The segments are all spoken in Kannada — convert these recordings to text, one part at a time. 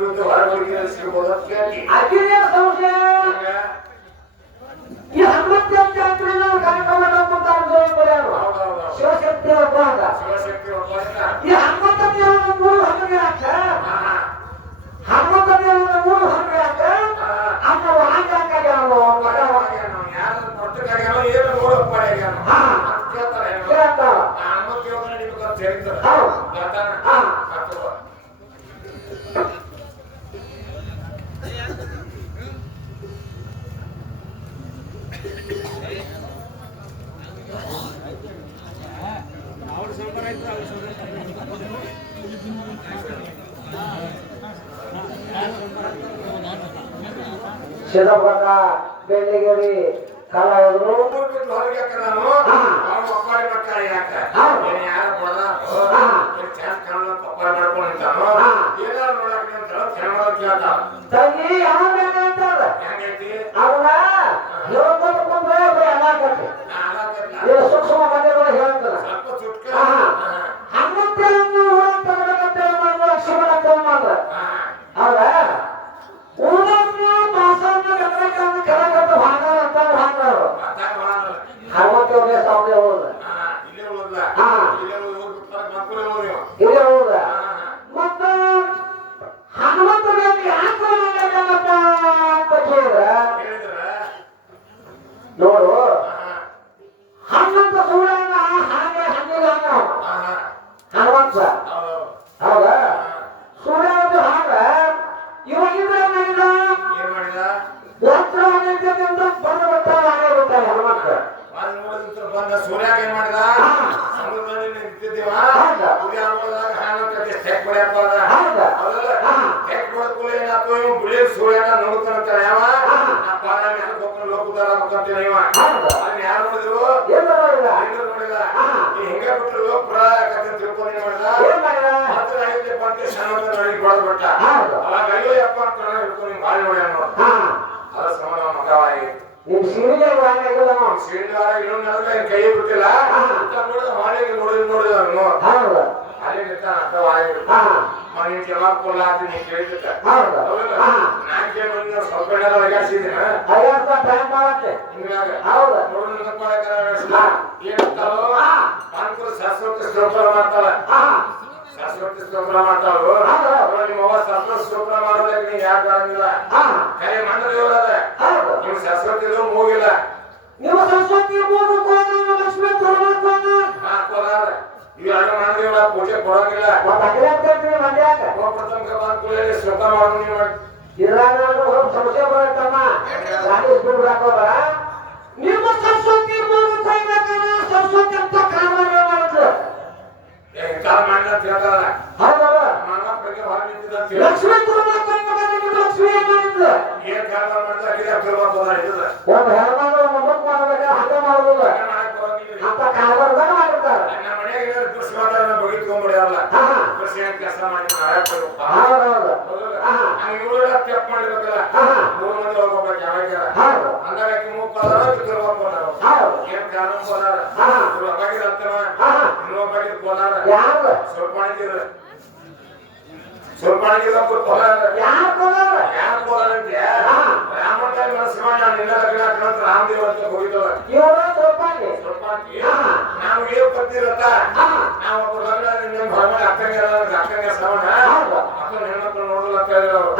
ಬಿಟ್ಟು ಹೊರಗೆ ಸಿಗ್ಬೋದು ಅಂತ ಕೇಳಿ ಅಕ್ಕಿನ ಸಂಶಯ ಈ 10 ಜಾತ್ರೆ ನಾವು ಕಾರ್ಯಕ್ರಮ ಶಿವಶಕ್ತಿ ಒಬ್ಬ ಅಂತ ಶಿವಶಕ್ತಿ ಒಬ್ಬ ಈ 10 ದೇವರ 3 ಹಂಗೆ ಹಾಕ 10 ದೇವರ 3 ಹಂಗೆ ಹಾಕ ಅಮ್ಮ ವಾಂಗ ಹಾಕ ಯಾರು ಕೊಟ್ಟಕಾಗ್ಯಾನೋ ಏನು ನೋಡಪ್ಪ ಆಗ್ಯಾನೋ ಅಂತ ಕೇಳ್ತಾರೆ ಕೇಳ್ತಾರ ನಾನು ಕೇಳ್ತಾನೆ ನಿಮಗೆ ಅಂತ ಹೇಳ್ತಾರೆ ಹೌದು ಹೇಳ್ತಾನೆ ಶಿರಪಟ ಬೆಳ್ಳಿಗೇರಿ ಕಲಾವಿದರು ಹೊರಗೆ ಯಾಕೆ ನಾನು ಪಪ್ಪಾಡಿ ಮಕ್ಕಳು ಯಾಕೆ ಯಾರು ಕೊಡದ ಚಾನ್ಸ್ ಕಾಣಲ್ಲ ಪಪ್ಪಾಡಿ ಮಾಡ್ಕೊಂಡು ನಿಂತಾನು ಏನಾರು ನೋಡಕ್ಕೆ ಅಂತ ಚೆನ್ನಾಗಿ ಕೇಳ್ತಾವ ತಂಗಿ ಯಾವ ಅಂತಾರ ಹೆಂಗೈತಿ ಅವನ ಹೇಳ್ಕೊಂಡ್ರೆ ಅನಾಗತ್ತೆ ಸೂಕ್ಷ್ಮ ಬಂದಿರೋ ಹೇಳ್ತಾರ ಸ್ವಲ್ಪ ಚುಟ್ಕ ಹನ್ನೊಂದು ತಗೊಳಕತ್ತೆ ಲಕ್ಷ್ಮಣ ಮಾಡ್ರ ಹೌದಾ ಊರನ್ನು ಮಾಸವನ್ನು ಗಮನಕ್ಕೆ ಕರಗತ್ತ ಭಾಗ ಅಂತ ಭಾಗ ಹನುಮಂತ ಸಾವಿರ ಹೋದ ಇಲ್ಲೇ ಹೋದ ಮತ್ತ ಹನುಮಂತನಿಗೆ ಯಾಕೆ ಅಂತ ಕೇಳಿದ್ರ ನೋಡು ಹನುಮಂತ ಸೂರ್ಯನ ಹಾಗೆ ಹಂಗಿಲ್ಲ ಹನುಮಂತ ಹೌದಾ ಸೂರ್ಯ ಹಾಗ ಇವಾಗಿಂದ ಏನಾಗಿಲ್ಲ ಯಂತ್ರವಾಗಿರ್ತಕ್ಕಂಥ ಬಂದು ಬರ್ತಾರೆ ಹಾಗೆ ಬರ್ತಾರೆ ಹನುಮಂತ ಬಂದ ಸೂರ್ಯಾಗ ಏನ್ ಮಾಡಿದ ಸಮುದ್ರದಲ್ಲಿ ನಿಂತಿದ್ದೀವ ಉದಯ ಆಗೋದಾಗ ಹಾನಂತ ಚೆಕ್ ಹೊಡ್ಯಾಕದ ಚೆಕ್ ಹೊಡ್ಕೊಳ್ಳಿ ಏನಾಯ್ತು ಇವ್ ಬಿಳಿ ಸೂರ್ಯನ ನೋಡ್ತಾನಂತಾನೆ ಯಾವ ನಾ ಪಾದ ಮೇಲೆ ಹೋಗ್ಕೊಂಡು ಲೋಕದಾರ ಆಗ್ಬೇಕಂತೀನಿ ಇವ ಅದನ್ನ ಯಾರು ನೋಡಿದ್ರು ನೋಡಿಲ್ಲ ಈ ಹಿಂಗ ಬಿಟ್ಟರು ಲೋಕಪುರ ಯಾಕಂತ ತಿಳ್ಕೊಂಡು ಏನ್ ಮಾಡಿದ ಮಾತ್ರ ಐತೆ ಬಂದು ಶನಿವಾರ ನಡಿ ಹೊಡೆದ್ಬಿಟ್ಟ ಅವಾಗ ಅಯ್ಯೋ ಯಪ್ಪ ಅಂತ ಹಿಡ್ಕೊಂಡು ಗಾಳಿ ಹೊಡ್ಯಾನ ಅದ ಸಮಾನ ಮಗವಾಗಿ ನಿಮ್ ಸೀರೆಗೆ ಆಗಿಲ್ಲ ಶ್ರೀನಿವಾರ ಇನ್ನೊಂದು ನಡೆದ್ರೆ ಕೈ ಬಿಟ್ಟಿಲ್ಲ ನೋಡಿದ ಹಾಳಿಗೆ ನೋಡಿದ ಹೌದು ಅಲ್ಲಿ ನಿಂತಾನ ಮನೆ ಜವಾಬ್ ಕೊಲ್ಲ ಅಂತ ನೀ ಕೇಳಿದ್ದ ನಾಲ್ಕೇ ಮಂದಿ ಸ್ವಲ್ಪ ಒಗ್ಯಾಸಿದ್ದೀನ ಹಿಂಗಾಗಿ ನೋಡು ಏನಂತಾಳು ಅನುಕೂಲ ಶಾಶ್ವತ ಸ್ತೋತ್ರ ಮಾಡ್ತಾಳ ಶಾಶ್ವತ ಸ್ತೋತ್ರ ಮಾಡ್ತಾಳು ನಿಮ್ಮ ಅವ್ವ ಶಾಶ್ವತ ಸ್ತೋತ್ರ ಮಾಡೋದಕ್ಕೆ ನೀನ್ ಯಾಕೆ ಆಗಂಗಿಲ್ಲ ಕೈ ಮಂಡಳಿ ಇರೋದ ನೀವು ಶಾಶ್ವತಿದು ಮೂಗಿಲ್ಲ ನೀವು ಸರಸ್ವತಿ ಲಕ್ಷ್ಮೀ ಕೋಲಾರ ಇವೆರಡು ಮಾಡಿದ್ರೆ ಪೂಜೆ ಕೊಡಂಗಿಲ್ಲ ಪ್ರಥಮ ಕಬಾಂಕುಲೇ ಶ್ಲೋಕ ಮಾಡು ನೀವು ಸಮಸ್ಯೆ ಬರುತ್ತಮ್ಮ ಹಾಕೋದ ನಿಮ್ಮ ಸರಸ್ವತಿ ಸರಸ್ವತಿ ಅಂತ ಕಾರಣ ಮಾಡುದು ಮಾಡಿದ ಹೇಳ್ತಾರ ಹೌದಲ್ಲ ಮಣ್ಣಕ್ಕೆ ಹೊರ ನಿಂತಿದ್ದ ಲಕ್ಷ್ಮೀ ಲಕ್ಷ್ಮೀ ಮಾಡಿದ್ದು ಏನ್ ಕಾರಣ ಮಾಡಿದ ಒಂದು ಹೆಣ್ಮಗಳು ಮೊಮ್ಮಕ್ ಮಾಡ್ಬೇಕ ಹಠ ಮಾಡುದಿಲ್ಲ ಅಂತ ಕಾರವಾರದಾಗ ಮಾಡಿರ್ತಾರೆ ನಮ್ಮ ಮನೆಯಾಗ ಕೃಷಿ ಮಾತಾಡ ಬಗಿತ್ಕೊಂಡ್ಬಿಡ್ಯಾರಲ್ಲ ಕೃಷಿ ಕೆಲಸ ಮಾಡಿ ಹೌದೌದು ಇವ್ರೆಲ್ಲ ತೆಪ್ ಮಾಡಿರ್ಬೇಕಲ್ಲ 3 ಮಂದಿ ಹೋಗ್ಬೇಕು ಯಾವಾಗ ಅಂದಾಗ ಮೂಕೋದಾರ ಏನ್ ಕಾರಣ ಕೋಲಾರ ಒಬ್ಬಾಗಿರ ಇನ್ನೊಬ್ಬಾಗಿರ್ ಕೋಲಾರ ಯಾರು ಸ್ವಲ್ಪಾಣಿಗಿರ ಸ್ವಲ್ಪಾಣಿಗಿರ ಕೋಲಾರ ಯಾರು ಕೋಲಾರ ಯಾರು ಕೋಲಾರ ಅಂತ ರಾಮಣ್ಣ ನರಸಿಂಹಣ್ಣ ನಿನ್ನ ಲಗ್ನ ಹಾಕೋಣ ರಾಮದೇವ್ ಅಂತ ಹೋಗಿದ್ದವ ಇವರು ಸ್ವಲ್ಪಾಣಿ ನಾವು ಏನ್ ಬರ್ತಿರತ್ತ ನಾವು ಒಬ್ಬ ಲಗ್ನ ನಿನ್ನ ಹೊರಗಡೆ ಅಕ್ಕಂಗೆ ಶ್ರವಣ ಮಕ್ಕಳು ಹೆಣ್ಮಕ್ಳು ನೋಡಲ್ಲ ಅಂತ ಹೇಳಿದ್ರು ಅವರು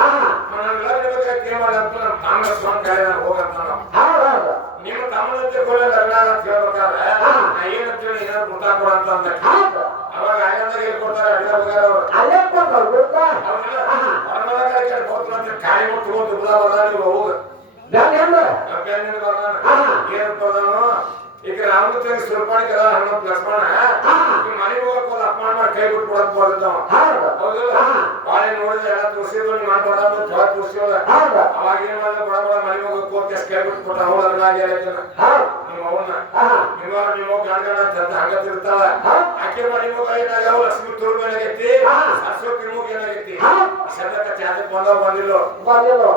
ನನ್ನ ಲಗ್ನ ಬೇಕಾಗಿ ಮಾಡಿ ಅಂತ ನಮ್ಮ ತಾಂಗ ಸ್ವಾಮಿ ಕಾಯಿ ನಾನು ಹೋಗಂತ ನಾವು ನಿಮ್ಮ ತಮ್ಮನಂತೆ ಕೂಡ ಲಗ್ನ ಅಂತ ಹೇಳ್ಬೇಕಾದ್ರೆ ನಾ ಏನಂತ ಹೇಳಿ ಏನಾದ್ರು ಗುರ್ತಾಕೊಡ ಅಂತ ಅಂದ ಅವಾಗ ಆಯಂದಾಗ ಹೇಳ್ಕೊಡ್ತಾರೆ ಅಡಿಗೆ ಹೋಗ್ಯಾರ ಅವರು ಹೊರಗಡೆ ಹೋಗ್ತಾನಂತ ಕಾಯಿ ಮುಟ್ಕೊಂಡು ಬುಧ ನೀವು ಹೋಗ ಏನಪ್ಪ ಈಗ ರಾಮಚಂದ್ರ ಸುರಪಾಣಿಗೆ ಹನುಮಂತ ಲಕ್ಷ್ಮಣ ಮನೆಗೆ ಹೋಗಕ್ಕೆ ಅಪಮಾನ ಮಾಡಿ ಕೈ ಬಿಟ್ಟು ಕೊಡಕ್ ಬರ್ತವ ಹೌದಿಲ್ಲ ಬಾಳೆ ನೋಡಿದ್ರೆ ಎಲ್ಲ ತೋರಿಸಿದ್ರು ನೀವು ಮಾಡ್ಬಾರ್ದು ತೋರಿಸಿದ ಅವಾಗ ಏನ್ ಮಾಡಿದ್ರೆ ಬಡ ಬಡ ಮನೆಗೆ ಹೋಗಕ್ಕೆ ಹೋಗಿ ಕೈ ಬಿಟ್ಟು ಕೊಟ್ಟ ಅವಳ ಅದನ್ನಾಗಿ ನಿಮ್ಮ ಅವನ್ನ ನಿಮ್ಮ ಗಂಡ ಅಂತ ಹಂಗ ತಿರ್ತಾಳ ಆಕೆ ಮನೆಗೆ ಹೋಗ ಏನಾಗ ಲಕ್ಷ್ಮಿ ತುರುಬ ಏನಾಗೈತಿ ಸರಸ್ವತಿ ಮೂಗ್ ಏನಾಗೈತಿ ಸದ್ಯಕ್ಕ ಚಾದಕ್ ಬಂದಿಲ್ಲ ಮಾಡಿರೋ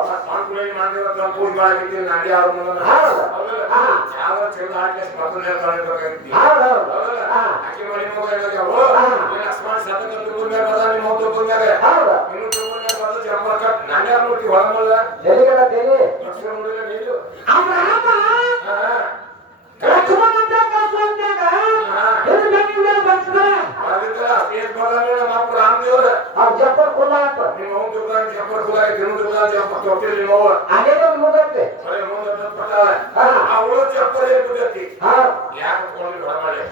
ಪೂಜೆ ಮಾಡಾಕೈತಿ ನಂಗೆ ಅವ್ರ ಮುಂದೆ ಯಾವ ಚಂದ ಹಾಕಿ ಮಕ್ಕಳನ್ನ ತಗೊಳ್ಬೇಕಾಗಿತ್ತು ಆಕೆ ಮನೆ ಮಗ ಏನಾಗ್ಯಾವ ಲಕ್ಷ್ಮಣ ಸದಕ ತುರ್ಬ ಬದ ನಿಮ್ಮ ತುರ್ಬ ಇನ್ನು ತುರ್ಬ ಬದ ಚಪ್ಪಲ್ ಕಟ್ ನನ್ನ ಯಾರು ನೋಡ್ತಿ ಹೊಳಮಲ್ಲ ಎಲ್ಲಿಗೆಲ್ಲ ತೇಲಿ ಲಕ್ಷ್ಮಣ ನೋಡಿಲ್ಲ ನೀನು ಅವ್ನ ರಾಮ ಲಕ್ಷ್ಮಣ ಅಂತ ಕಳ್ಸುವಂತಾಗ ಎಲ್ಲಿ ಬೇಕಿಲ್ಲ ಬರ್ತಾರೆ ಅದಕ್ಕೆಲ್ಲ ಸ್ಟೇಜ್ ಬಂದ್ರೆ ನಮ್ಮ ಅಪ್ಪ ರಾಮದೇವ್ರ ಅವ್ರ ಜಪ್ಪರ್ ಕುಲ್ಲ ಅಂತ ನಿಮ್ಮ ಅವ್ನ ದುರ್ಗಾನ್ ಚಪ್ಪಲ್ ಕುಲಾಗಿ ತಿನ್ನುದಿಲ್ಲ ಚಪ್ಪಲ್ ತೊಟ್ಟಿಲ್ಲ ನಿಮ್ಮ ಅವ್ವ ಅದೇನೋ ಮುಗತ್ತೆ ಬರೀ ಮುಂದೆ ಪಟ್ಟಾಳ ಅವಳು ಚಪ್ಪಲ್ ಬಿದ್ದತಿ ಯಾಕೆ ಕೊಂಡು ಹೊರಮಳೆ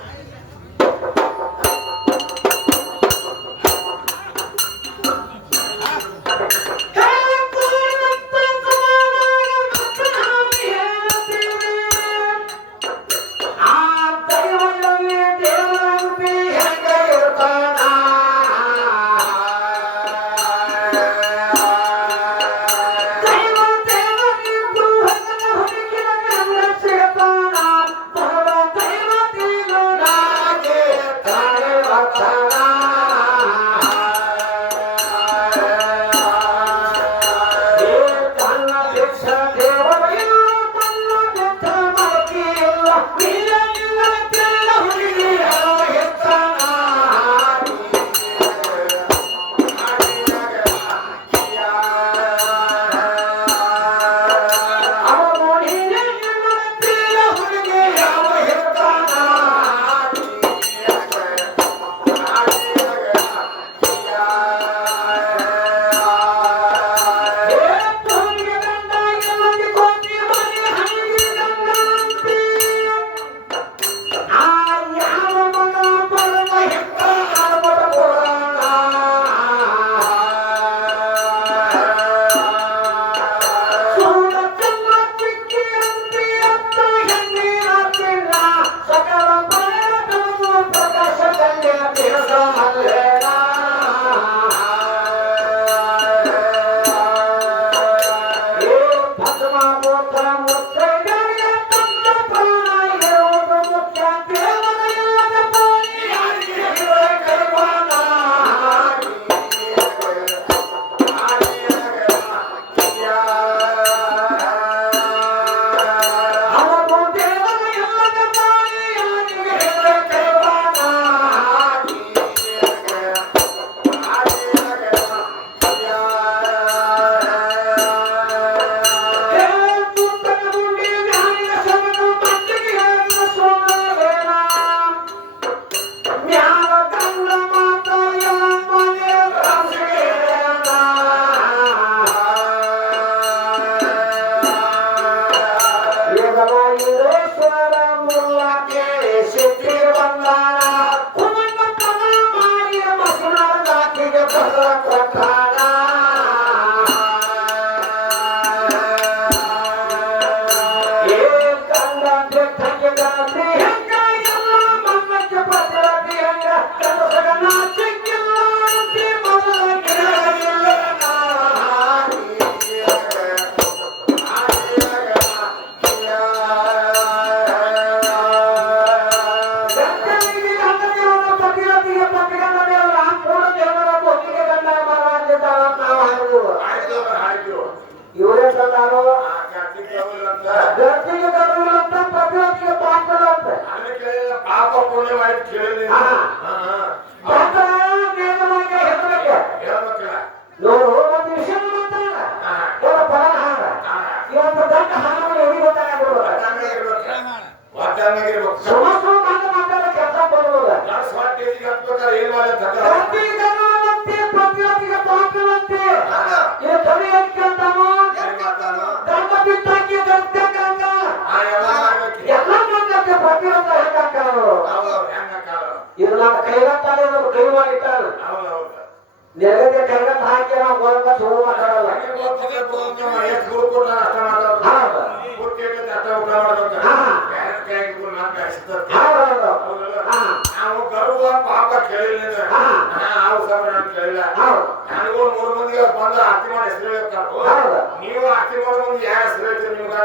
ನೀವು ಆಸ್ತಿ ಮಾಡೋದು ಯಾರು ಹೆಸರು ನಿಮ್ಗೆ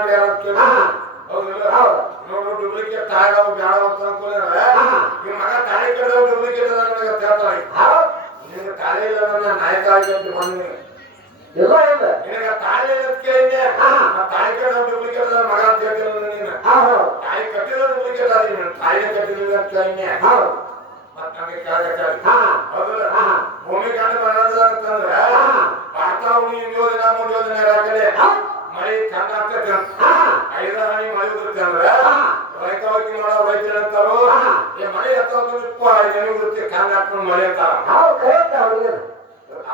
ನೋಡು ಡೂಪ್ಲಿಕೇಟ್ ತಾಯಿದವು ಬೇಡ ಅಂತ ಅನ್ಕೊಂಡ್ರೆ ನಿಮ್ಮ ಮಗ ತಾಳಿ ಕಡೆದವು ಡೂಪ್ಲಿಕೇಟ್ ಅದ ನನಗೆ ಹೇಳ್ತಾರೆ ನಿನಗೆ ತಾಳಿ ಇಲ್ಲ ನನ್ನ ನಾಯಕ ಆಗಿ ಅಂತ ಬಂದಿನಿ ನಿನಗೆ ತಾಳಿ ಇಲ್ಲ ಕೇಳಿದ್ದೆ ತಾಳಿ ಕಡೆದವು ಡೂಪ್ಲಿಕೇಟ್ ಅದ ಮಗ ಅಂತ ಹೇಳ್ತಿಲ್ಲ ನೀನು ತಾಳಿ ಕಟ್ಟಿರೋ ಡೂಪ್ಲಿಕೇಟ್ ಅದ ನೀನು ತಾಳಿ ಕಟ್ಟಿಲ್ಲ ಅಂತ ಕೇಳಿದ್ದೆ ಮತ್ತೆ ನನಗೆ ಕೇಳಕ್ಕೆ ಹೌದಲ್ಲ ಭೂಮಿ ಕಾಂಡ ಮಾಡೋದು ಅಂತಂದ್ರೆ ಪಾರ್ತಾವ್ ಯೋಜನೆ ಮುಂದೆ ಯೋಜನೆ ಹಾಕಲಿ ಮಳೆ ಕಂಡ ಆಗ್ತೈತಿ ಐದಾರು ಹನಿ ಮಳೆ ಉದುರುತ್ತೆ ಅಂದ್ರೆ ರೈತ ಹೋಗಿ ಮಾಡೋ ರೈತ ಅಂತಾರು ಮಳೆ ಎತ್ತ ಕಂಡ ಹಾಕೊಂಡು ಮಳೆ ಅಂತಾರ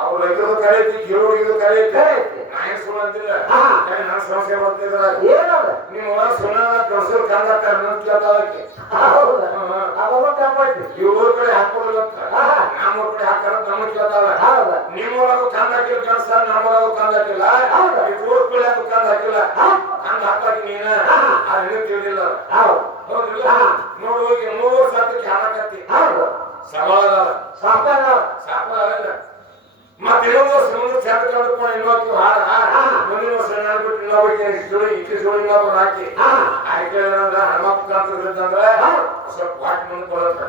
ಅವ್ರ ರೈತರು ಕರೆಯುತ್ತೆ ಕಿರುಡಿಗೂ ಕರೆಯುತ್ತೆ ನಾಯಿ ಸುಳ್ಳು ಅಂತಿಲ್ಲ ನನ್ನ ಸಮಸ್ಯೆ ಬರ್ತಿದ್ರ ನಿಮ್ಮ ಸುಳ್ಳ ಪ್ರೊಸೆಸರ್ ಕಂಡ ಹಾಕ್ತಾರೆ ನನ್ನ ಕೇಳ್ತಾವಕ್ಕೆ ಇವ್ರ ಕಡೆ ಹಾಕೋದಿಲ್ಲ ನಮ್ಮ ಕಡೆ ಹಾಕಾರ ನಮ್ಮ ಕೇಳ್ತಾವ ನಿಮ್ಮೊಳಗೂ ಕಂದ ಹಾಕಿಲ್ಲ ಕನ್ಸ ನಮ್ಮೊಳಗೂ ಕಂದ ಹಾಕಿಲ್ಲ ಇವ್ರ ಕಡೆ ಕಂದ ಹಾಕಿಲ್ಲ ಕಂದ ಹಾಕಿ ನೀನ ಅದನ್ನ ತಿಳಿದಿಲ್ಲ ಹೌದಿಲ್ಲ ನೋಡು ಹೋಗಿ 3 ವರ್ಷ ಹತ್ತಕ್ಕೆ ಹಾಕತ್ತಿ ಸವಾಲ ಮತ್ತೆ ಇನ್ನೊಂದು ವರ್ಷ ಚಂದ ಕಳ್ಕೊಂಡು ಇನ್ನೊಂದು ಹಾರ ಮುಂದಿನ ವರ್ಷ ಬಿಟ್ಟು ಇನ್ನೊಬ್ಬ ಹಾಕಿ ಆಯ್ಕೆ ಹನುಮಪ್ಪ ಕಾಣ್ತಿರ್ತಂದ್ರೆ ಸ್ವಲ್ಪ ವಾಟ್ ಮುಂದೆ ಬರೋದು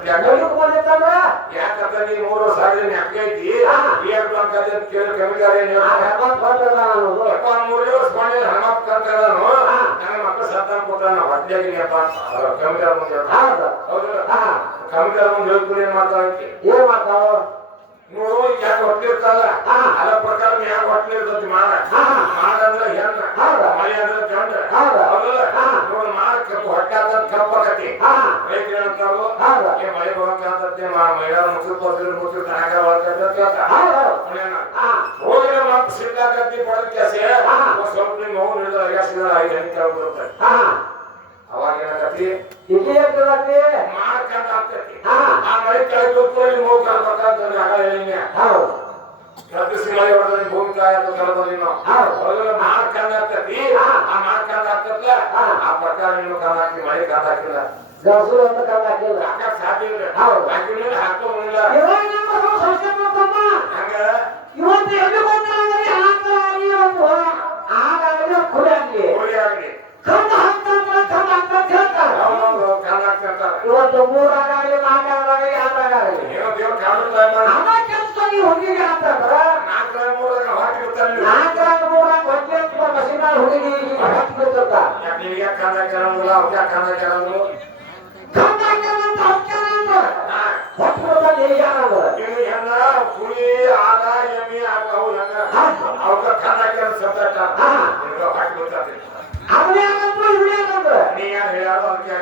ಯಾಕಂದ್ರೆ ನೀ 3 ವರ್ಷ ಆಗಿ ಅಕ್ಕ ಐತಿ ಕೇಳಿ ಕಮಿಟಾರ 3 ವರ್ಷ ಮಾಡಿ ಹನುಮಪ್ಪ ಕಾಣ್ತಾನು ನನ್ನ ಮಕ್ಕಳು ಸತ್ತಾನ ಕೊಟ್ಟ ಹೊಟ್ಟೆಗಿನಪ್ಪ ಕಮಿಟಾರ ಮುಂದೆ ಹೌದಿಲ್ಲ ಕಮಿಟಾರ ಮುಂದೆ ಹೇಳ್ಕೊಂಡು ಏನ್ ಮಾಡ್ತಾವ ನೋಡು ಯಾಕೆ ಹೊಟ್ಟೆ ಇರ್ತಲ್ಲ ಅದ ಪ್ರಕಾರ ಯಾಕೆ ಹೊಟ್ಟೆ ಇರ್ತತಿ ಮಾಡಂದ್ರೆ ಹೆಣ್ಣ ಮಳೆ ಅಂದ್ರೆ ಗಂಡ ನೋಡು ಹೊಟ್ಟೆ ಆದ ಕಪ್ಪಾಕತಿ ರೈತ ಏನಂತಾರು ಮಳೆ ಬರಕಂತತಿ ಮಹಿಳಾ ಮುಚ್ಚು ತನಕ ಹೋಗಿನ ಮಕ್ಕಳು ಸಿಟ್ಟಾಕತಿ ಪಡೆದ ಕೆಲಸ ಸ್ವಲ್ಪ ನಿಮ್ಮ ಮಗು ಹಿಡಿದ್ರೆ 5 ಗಂಟೆ ಬರುತ್ತೆ ಅವಾಗ ಏನಾಗತಿ ಮಾಡ್ಕೊಂಡ್ ಆಗ್ತೈತಿ ಆ ಮಳೆ ಕೆಳಗೆ ಹೋಗ್ಕೊಂಡು ಹೋಗ್ಬೇಕಂತಂದ್ರೆ ಆಗ ಹೇಳಿನ ಕತ್ತಿಸಿ ಮಳೆ ಹೊಡೆದ್ರೆ ಭೂಮಿ ಕಾಯತ್ತು ಕಲಬದಿ ನಾವು ಮಾಡ್ಕೊಂಡ್ ಆಗ್ತೈತಿ ಆ ಮಾಡ್ಕೊಂಡ್ ಆಗ್ತಲ್ಲ ಆ ಪ್ರಕಾರ ನೀನು ಕಂದ ಹಾಕಿ ಮಳೆ ಕಂದ ಹಾಕಿಲ್ಲ ಹಾಕಕ್ ಸಾಧ್ಯ ಇಲ್ಲ ಹಾಕಿಲ್ಲ ಹಾಕೋದಿಲ್ಲ ಹಂಗ ಹೋಳಿ ಆಗಲಿ ಇವತ್ತು 3 ಆಗಲಿ 4 ಆಗಲಿ 2 ಆಗಲಿ ಹುಡುಗಿಗೆ ಅಂತಂದ್ರ 4 ಮಸಿನ ಹುಡುಗಿ ಕುರಿ ಆದ ಎಮ್ಮಿ ಆಗ್ತಾವು ಅವಕ್ಕ ಖಾನ ಸಬ್ಜೆಕ್ಟ್ ಹಾಕಿ ಗೊತ್ತಾಗ್ತೈತಿ ನೀ ಯಾರು ಹೇಳಾರೋ ಅದಕ್ಕೆ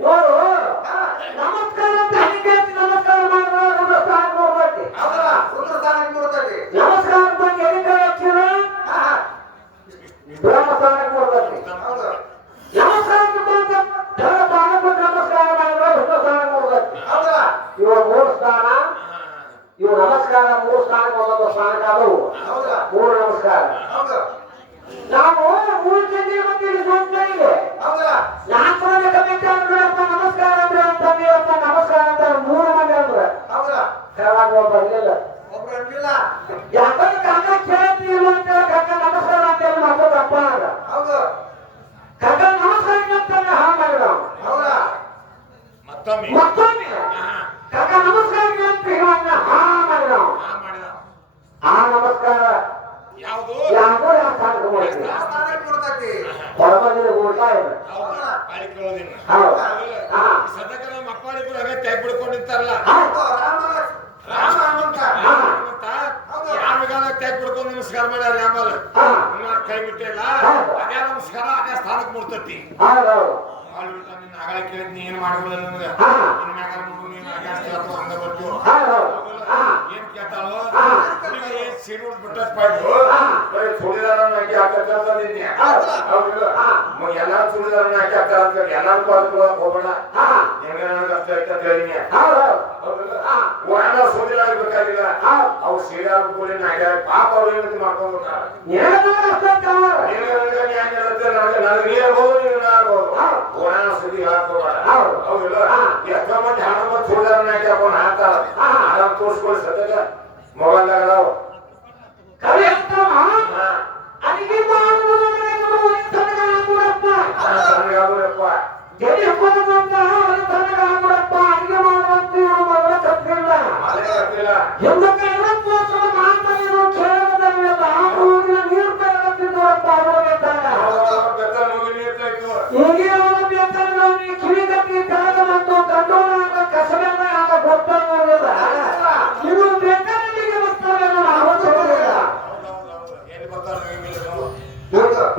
ನೋಡು ನಮಸ್ಕಾರ ಅಂತ ಹೆಂಗೆ ನಮಸ್ಕಾರ ಮಾಡಿದ್ರೆ ಸ್ಥಾನ ಹೋಗ್ಬೇಕು. ನಮಸ್ಕಾರ ಬಗ್ಗೆ ಎಲ್ಲಿ ಹಚ್ಚಿರ ಬ್ರಹ್ಮಸ್ಥಾನಕ್ಕೆ ಕೊಡ್ಬೇಕು. ನಮಸ್ಕಾರ ನಮಸ್ಕಾರ ಮಾಡಿದ್ರೆ ಸ್ಥಾನಕ್ಕೆ ಕೊಡ್ಬೇಕು. ಇವ ಮೂರು ಸ್ಥಾನ, ಇವು ನಮಸ್ಕಾರ ಮೂರು ಸ್ಥಾನಕ್ಕೆ ಒಂದೊಂದು ಸ್ಥಾನಕ್ಕಾದವು ಮೂರು ನಮಸ್ಕಾರ. ನಾವು ಮೂರು ಜನ ಬಂದಿದ್ದು ಸ್ವಂತಿಗೆ ನಾಲ್ಕು ಮಂದಿ ಕಮಿಟಿ ಅಂದ್ರಪ್ಪ ನಮಸ್ಕಾರ ಅಂದ್ರೆ ಅಂತಂದಿರಪ್ಪ ನಮಸ್ಕಾರ ಅಂತ ಮೂರು ಮಂದಿ ಅಂದ್ರೆ ಕೆಳಗೆ ಒಬ್ಬ ಇರಲಿಲ್ಲ. ಯಾಕಂದ್ರೆ ಕಾಕ ಕೇಳ್ತೀವಿ ಅಂತೇಳಿ ಕಾಕ ನಮಸ್ಕಾರ ಅಂತೇಳಿ ಮಾತಾಡಪ್ಪ ಅದ ಕಾಕ ನಮಸ್ಕಾರ ಅಂತಂದ್ರೆ ಹಾ ಮಾಡಿದ ಮತ್ತೊಮ್ಮೆ ಕಾಕ ನಮಸ್ಕಾರ ಅಂತ ಹಾ ಮಾಡಿದ ಆ ನಮಸ್ಕಾರ ಯಾವುದು ಯಾಕೋ ಯಾವ ಸ್ಥಾನಕ್ಕೆ ಕೊಡ್ತೈತಿ ಹೊರಬಂದಿನ ಊಟ ಇದೆ. ಸದ್ಯಕ್ಕೆ ನಮ್ಮ ಅಪ್ಪಾರಿಗೂ ಅಗತ್ಯ ಬಿಡ್ಕೊಂಡಿರ್ತಾರಲ್ಲ ಯಾವಾಗ ತ್ಯಾಗ ಬಿಡ್ಕೊಂಡು ನಮಸ್ಕಾರ ಮಾಡ್ಯಾರ ಆಮೇಲೆ ಕೈ ಬಿಟ್ಟಿಲ್ಲ ಅದೇ ನಮಸ್ಕಾರ ಅದೇ ಸ್ಥಾನಕ್ಕೆ ಮುಡ್ತತಿ. ಆಗಳ ಕೇಳಿದ್ ನೀ ಏನ್ ಮಾಡ್ಬೋದ ನನಗ ನಿನ್ ಮ್ಯಾಗ ನೀನ್ ಆಗಾಸ್ತಿ ಅಥವಾ ಹಂಗ ಬರ್ತೀವ ಏನ್ ಕೇಳ್ತಾಳು ಸೀರೆ ಬಿಟ್ಟದ್ ಪಾಯ್ತು ಬರೀ ಸುಡಿದಾರನ್ನ ಹಾಕಿ ಹಾಕತ್ತ ನಿನ್ನೆ ಎಲ್ಲಾರು ಸುಡಿದಾರನ್ನ ಹಾಕಿ ಹಾಕ್ತಾರ ಅಂತ ಎಲ್ಲಾರು ಪಾಲ್ಕೊಳಕ್ ಹೋಗೋಣ ನಿಮ್ಗೆ ನನಗೆ ಅರ್ಥ ಆಯ್ತು ಅಂತ ಹೇಳಿನಿ. ಎಲ್ಲ ಸುಡಿದಾರ ಬೇಕಾಗಿಲ್ಲ ಅವ್ರು ಸೀರೆ ಕೂಡ ಪಾಪ ಅವ್ರು ಏನಂತ ಮಾಡ್ಕೊಂಡ್ಬಿಟ್ಟಾರ ನನಗೆ ನೀ ಆಗ್ಬೋದು ನೀನು ಆಗ್ಬೋದು ಓಣ ಸುದ್ದಿ ಹಾಕೋಬೇಡ ಹೌದಿಲ್ಲ. ಎಷ್ಟೋ ಮಂದಿ ಹಣ ಬಂದು ಸುಡಿದಾರನ್ನ ಹಾಕಿ ಹಾಕೊಂಡು ಹಾಕ್ತಾರ ಅದನ್ನ ತೋರಿಸ್ಕೊಳ್ಳಿ ಸದ್ಯಕ್ಕ ಮೊಬೈಲ್ದಾಗ ಅದಾವ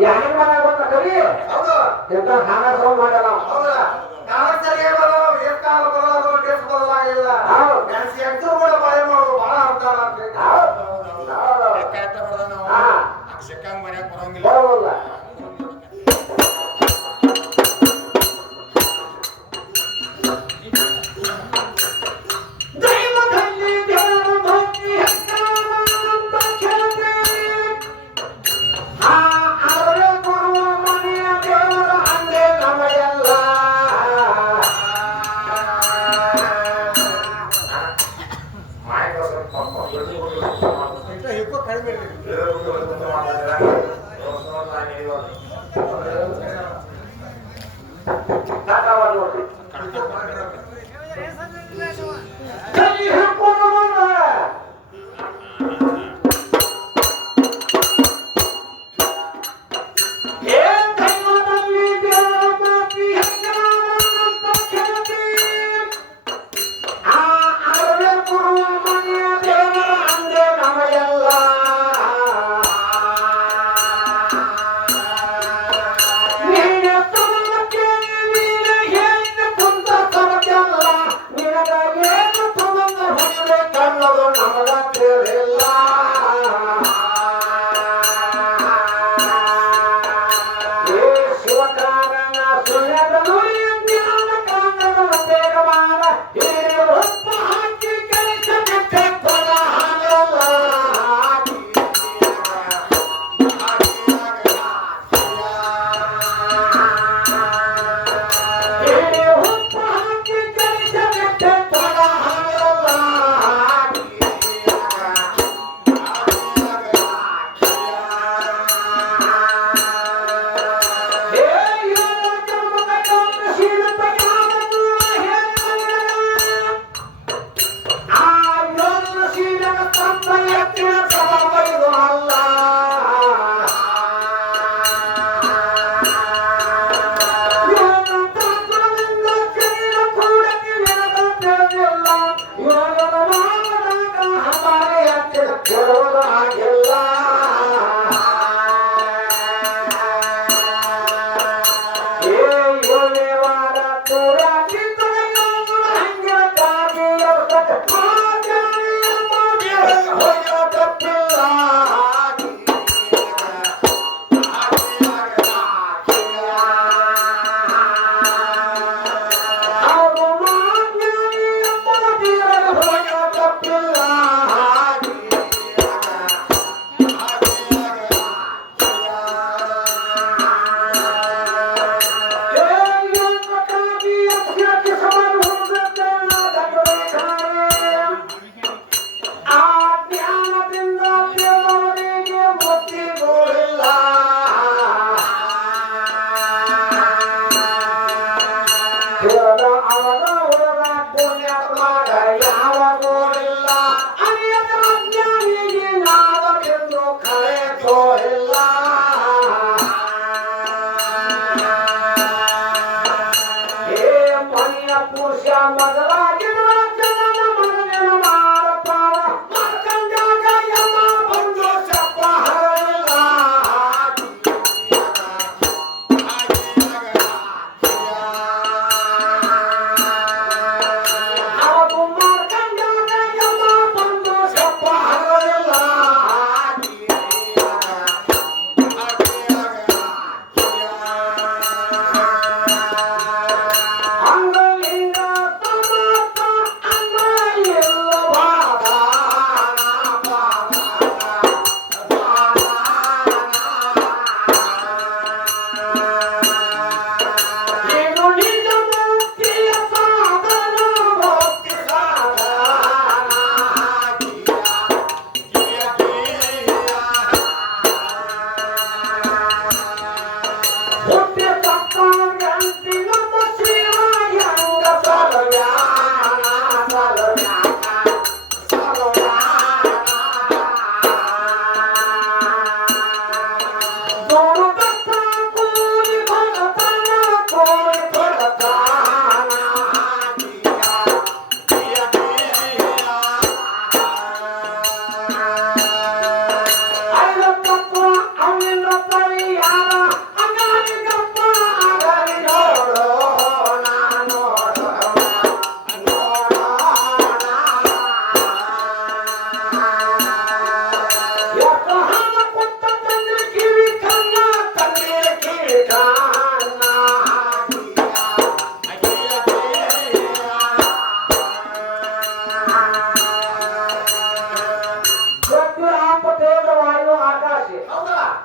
ಯಾರಿಗ ಮನೆ ಗೊತ್ತ ಕವಿ ಎಂತ ಹಣ ಸೌ ಮಾಡಲ್ಲ ಸಿಕ್ಕಂಗ್ ಮರ್ಯಾಕ್ ಬರೋಂಗಿಲ್ಲ.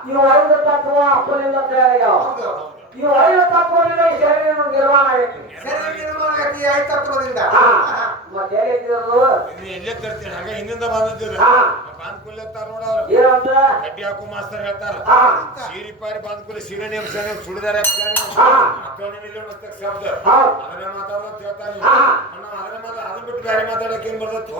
ಇವು 5 ತತ್ವ ಅಪ್ಪನಿಂದ ತಯಾರಾಗ್ಯಾವ. ಇವು 5 ತತ್ವದಿಂದ ಈ ಶರೀರ ನಿರ್ಮಾಣ ಆಗೈತಿ. ಶರೀರ ನಿರ್ಮಾಣ ಆಗೈತಿ 5 ತತ್ವದಿಂದ. ಮತ್ತೆ ಹೇಗಿರೋದು ಎಲ್ಲೇ ತರ್ತೀನಿ ಹಂಗ ಹಿಂದಿಂದ ಬಂದಿದ್ದಿಲ್ಲ ಬಾಂದ್ಕುಲ್ ಇರ್ತಾರ ನೋಡ ಅವ್ರು ಏನಂತ ಕಡ್ಡಿ ಹಾಕು ಮಾಸ್ತರ್ ಹೇಳ್ತಾರ ಸೀರಿ ಪಾರಿ ಬಾಂದ್ಕುಲ್ ಸೀರೆ ನೇಮ್ಸಾನೆ ಸುಡಿದಾರ ಮತ್ತೊಂದು ಮಿಲಿಯನ್ ಮಸ್ತಕ್ ಶಬ್ದ ಅದನ್ನೇ ಮಾತಾಡೋದು ಹೇಳ್ತಾನೆ ಅದನ್ನ ಬಿಟ್ಟು ಬೇರೆ ಮಾತಾಡಕ್ಕೆ ಏನ್ ಬರ್ತತ್ತು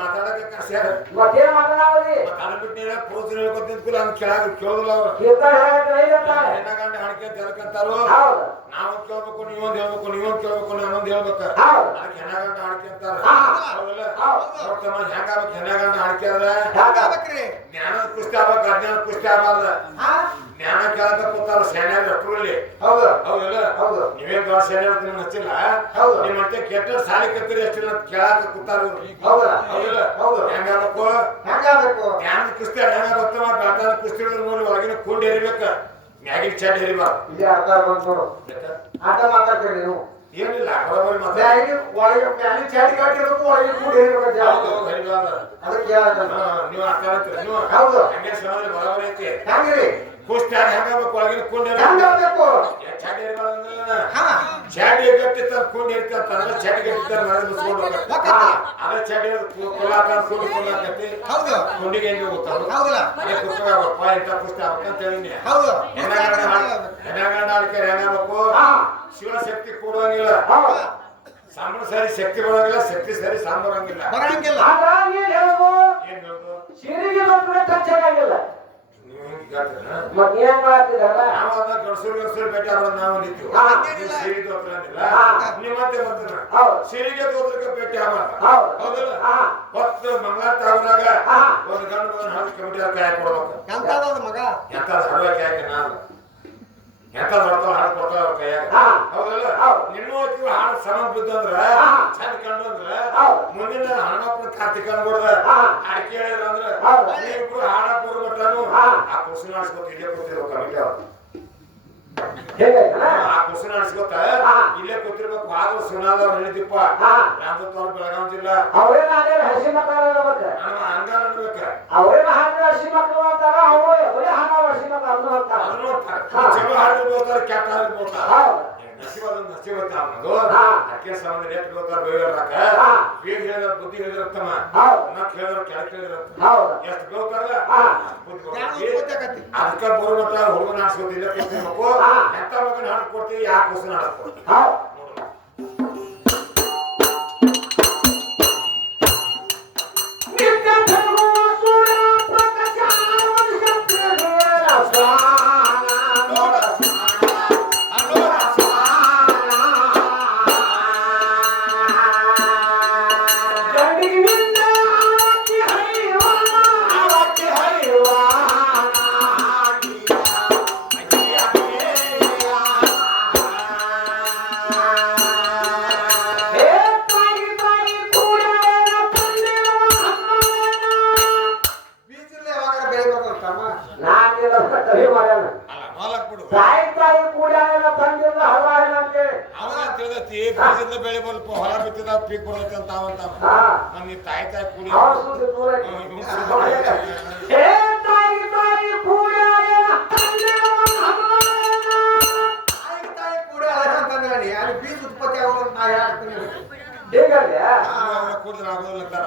ಮಾತಾಡಕ್ಕೆ ಕರ್ಸ್ಯಾರ ಮತ್ತೇನ್ ಮಾತಾಡೋದ್ರಿ ಅದನ್ನ ಬಿಟ್ಟು ನೀಡ ಪೋಸ್ ಹೇಳ್ಕೊತ ನಿಂತ್ಕೂಲ ಹಂಗ ಕೆಳಗ ಕೇಳೋದಿಲ್ಲ ಅವ್ರು ಹೆಣ್ಣ ಗಂಡ ಹಾಡ್ಕೆ ತೆರಕಂತಾರು ನಾವೊಂದ್ ಕೇಳ್ಬೇಕು ನೀವೊಂದ್ ಹೇಳ್ಬೇಕು ನೀವೊಂದ್ ಕೇಳ್ಬೇಕು ನಾನೊಂದ್ ಹೇಳ್ಬೇಕ ಅದಕ್ಕೆ ಹೆಣ್ಣ ಗಂಡ ಹಾಡ್ಕೆ ಅಂತಾರ ಹೌದಲ್ಲ ಹೆಂಗಾಗ್ಬೇಕು ಹೆಣ್ಣ ಗಂಡ ಹಾಡ್ಕೆ ಆದ್ರ ಜ್ಞಾನದ ಪುಷ್ಟಿ ಆಗ್ಬೇಕು ಅಜ್ಞಾನದ ಪುಷ್ಟಿ ಆಗ್ಬಾರ್ದ ಜ್ಞಾನ ಕೇಳಕ ಕೂತಾರ ಸೇನೆಯವ್ರು ಅಷ್ಟರಲ್ಲಿ ಹೌದಲ್ಲ ನೀವೇನ್ ದೊಡ್ಡ ಸೇನೆಯವ್ರು ನಿಮ್ಗೆ ಹಚ್ಚಿಲ್ಲ ನಿಮ್ ಮತ್ತೆ ಕೆಟ್ಟ ಸಾಲಿ ಕತ್ತೀರಿ ಅಷ್ಟಿಲ್ಲ ಕೇಳಾಕ ಕೂತಾರ ಹೌದಲ್ಲ ಹೆಂಗಾಗ್ಬೇಕು ಜ್ಞಾನದ ಕುಸ್ತಿ ಹೆಂಗ ಬರ್ತವ ಬೆಳ್ತಾನ ಕುಸ್ತಿ ಹಿಡಿದ್ರ ಮೇಲೆ ಒಳಗಿನ ಕೂಡಿ ಎರಿಬೇಕ ಮ್ಯಾಗಿನ ಚಡ್ ಎರಿಬಾರ್ದು ಇಲ್ಲಿ ಅರ್ಥ ಬಂದ್ಬಿಡು ಆಟ ಮಾತಾಡ್ತೀರಿ ನೀವು ಏನಿಲ್ಲ ಬರೋಬರಿ ಒಳಗೆ ಮ್ಯಾಲಿನ ಚಾಟಿ ಕಾಟಿರೋದಕ್ಕೂ ಒಳಗೆ ಕೂಡಿ ಅದಕ್ಕೆ ನೀವು ಅರ್ಥ ಆಗ್ತೀರಿ ನೀವು ಹೌದು ಹಂಗೆ ಸಮಾಜ ಬರೋಬರಿ ಐತಿ ಹೆಂಗ್ರಿ ಕುಸ್ತಿ ಹೆಂಗಾಗ್ಬೇಕು ಒಳಗಿನ ಕೂಡಿ ಹೆಂಗಾಗ್ಬೇಕು ಚಾಟಿ ಎರಿಬಾರ್ದು ಚಾಟಿ ಗಟ್ಟಿರ್ತಾರ ಕೂಡಿ ಇರ್ತಾರ ಅದೆಲ್ಲ ಚಾಟಿ ಗಟ್ಟಿರ್ತಾರ ಮನೆ ಮುಸ್ಕೊಂಡು ಅದೇ ಚಾಟಿ ಕೊಲ್ಲಾಕ ಕೂಡಿ ಕೊಲ್ಲಾಕತ್ತಿ ಕುಂಡಿಗೆ ಹೆಂಗೆ ಹೋಗ್ತಾರ ಅದೇ ಕುಸ್ತಾಗಪ್ಪ ಇಂಥ ಕುಸ್ತಿ ಆಗ್ಬೇಕಂತ ಹೇಳಿನಿ ಹೆಣ್ಣಗಂಡ ಆಡ್ಕೆ ಹೆಂಗಾಗ್ಬೇಕು ಶಿವ ಶಕ್ತಿ ಕೊಡುವಂಗಿಲ್ಲ ಸಾಂಬಾರ್ ಸರಿ ಶಕ್ತಿ ಬರೋಂಗಿಲ್ಲ ಶಕ್ತಿ ಸರಿ ಸಾಂಬಾರ್ ಹಂಗಿಲ್ಲ ಏನ್ ಹೇಳುದು ಏನ್ ಹೇಳುದು ಸಿರಿಗೆ ಚೆನ್ನಾಗಿಲ್ಲ ನಾವು ಅದನ್ನ ಗಡ್ಸೂರ್ ಭೇಟಿ ಆಗೋದು ನಾವು ನಿಂತೀವಿ ಸಿರಿ ದೋತ್ರ ಅಂದಿಲ್ಲ ನಿಮ್ಮತ್ತೆ ಬರ್ತಾರ ಸಿರಿಗೆ ದೋತ್ರಕ್ಕೆ ಭೇಟಿ ಆಗಬಾರ್ದು ಹೌದಲ್ಲ ಹೊತ್ತು ಮಂಗಳಾರ ತಾವರಾಗ ಒಂದು ಗಂಡು ಮಗನ ಹಾಕಿ ಕಮಿಟಿ ಕೈ ಕೊಡ್ಬೇಕು ಎಂತದ ಹಡುವ ಕೈ ನಾನು ಎಂತದ ಹೊಡ್ತಾವ ಹಾಡು ಕೊಡ್ತಾವ ಅವ್ರ ಕೈಯಾಗ ಹೌದಲ್ಲ ನಿನ್ನೂ ಹಾಕಿವ ಹಾಡು ಸಮ ಬಿದ್ದಂದ್ರ ಚಂದ ಕಂಡು ಅಂದ್ರ ಮುಂದಿನ ಹನುಮಪ್ಪನ ಕಾರ್ತಿಕ ಅನ್ಬಿಡ್ದ ಹಾಡು ಕೇಳಿದ್ರ ಅಂದ್ರ ಇಬ್ರು ಹಾಡ ಪೂರ್ವ ಮಟ್ಟನು ಆ ಕುರ್ಸಿನ ಆಡ್ಸ್ಕೊತ ಇಲ್ಲೇ ಕೂತಿರ್ಬೇಕು ಕಮಿಟಿ ಅವ್ರು ಆ ಕುರ್ಸಿನ ಆಡ್ಸ್ಕೊತ ಇಲ್ಲೇ ಕೂತಿರ್ಬೇಕು ಆದ್ರೂ ಸುನಾದವ್ರು ಹೇಳಿದಿಪ್ಪ ರಾಮದತ್ತವ್ರು ಬೆಳಗಾವಿ ಜಿಲ್ಲಾ ಅವ್ರೇನ ಹಸಿ ಮಕ್ಕಳು ಹಂಗಾರ ಅನ್ಬೇಕ ಅವ್ರೇನ ಹಾಗೆ ಹಸಿ ಮಕ್ಕಳು ಅಂತಾರ ಅವರೇ ಹಾಗೆ ಹಸಿ ಮಕ್ಕಳು ಅಂತಾರ ಚಲೋ ಹಾಡಿದ್ರು ಬೋತಾರ ಕೆಟ್ಟ ಹಾಡಿದ್ರು ಬೋತಾರ ನಸಿಬತ್ತ ಅನ್ನೋದು ಅಕ್ಕೆ ಸಂಬಂಧ ರೇಟ್ ಬೋತಾರ ಬೇಗ ಏನ್ ಹೇಳಿದ್ರ ಬುದ್ಧಿ ಹೇಳಿರತ್ತಮ್ಮ ಮತ್ ಹೇಳಿದ್ರ ಕೆಳಕ್ ಹೇಳಿರತ್ತ ಎಷ್ಟು ಬೋತಾರಲ್ಲ ಅದಕ್ಕ ಬರುಮಟ್ಟ ಹುಡುಗನ ಆಡ್ಸ್ಕೊತಿಲ್ಲ ಕೊಡ್ತಿರ್ಬೇಕು ಎಂತ ಮಗನ ಹಾಡ್ ಕೊಡ್ತೀವಿ ಯಾಕೆ ಹೊಸನ ಹಾಡಕ್ ಕೊಡ್ತೀವಿ ಬೆಳೆ ಬಲ್ಪ ಹೊಲ ಬಿತ್ತಿದ ಪೀಕ್ ಬರ್ತೈತಿ ಅಂತ ಅವಂತ ನನ್ ತಾಯಿ ತಾಯಿ ಕೂಡಿ ಬೀಜ ಉತ್ಪತ್ತಿ ಆಗೋದು ನಾ ಹೇಳ್ತೀನಿ ಕೂಡಿದ್ರೆ ಆಗೋದಿಲ್ಲ ಅಂತಾರ